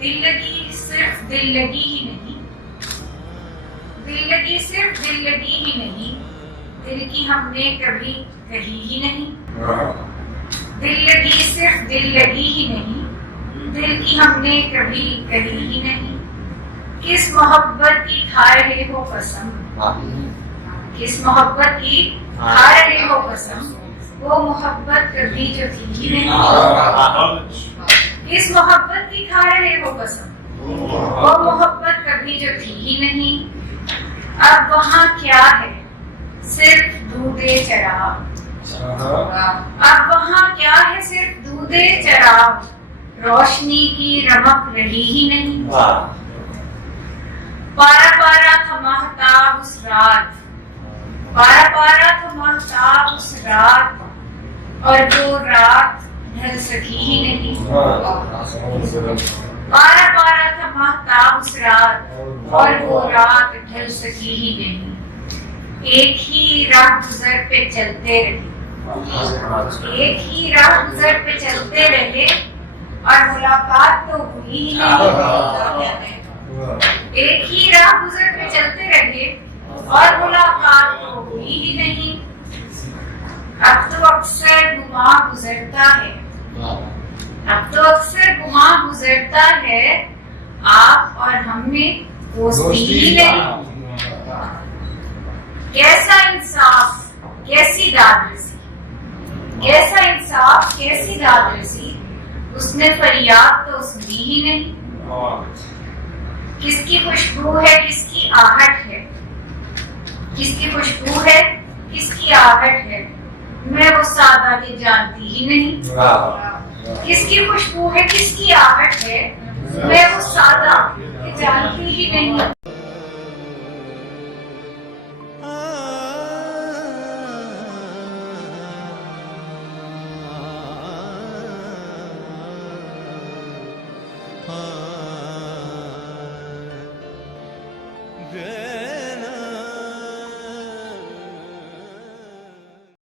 दिल लगी सिर्फ दिल लगी ही नहीं, दिल लगी सिर्फ दिल लगी ही नहीं, दिल की हमने कभी कही ही नहीं। दिल लगी सिर्फ दिल लगी ही नहीं, दिल की हमने कभी कही ही नहीं। किस मोहब्बत की खा रहे हो कसम, किस मोहब्बत की खा रहे हो कसम, वो मोहब्बत कभी जो थी ही नहीं। किस मोहब्बत की खा रहे हो कसम, वो मोहब्बत कभी जो थी ही नहीं। अब वहाँ क्या है सिर्फ दूधे चराग, अब वहाँ क्या है सिर्फ दूधे चराग, रोशनी की रमक रही ही नहीं। पारा पारा था महताब उस रात, पारा पारा था महताब उस रात, और वो रात ढल सकी ही नहीं। पारा पारा था महताब उस रात, और वो रात ढल सकी ही नहीं। एक ही राह गुजर पे चलते रहे, एक ही राह गुजर पे चलते रहे, और मुलाकात तो हुई ही नहीं। एक ही राह गुजर पे चलते रहे, और मुलाकात तो हुई ही नहीं। अब तो अक्सर गुमा गुजरता है, अब तो अक्सर गुमा गुजरता है, आप और हमने दोस्ती ही नहीं। कैसा इंसाफ कैसी दादरसी, कैसा इंसाफ कैसी दादरसी, उसने फरियाद तो सुनी ही नहीं। किसकी खुशबू है किसकी आहट है, किसकी खुशबू है किसकी आहट है, मैं वो सादा के जानती ही नहीं। किसकी खुशबू है किसकी आहट है, मैं वो सादा के जानती ही नहीं।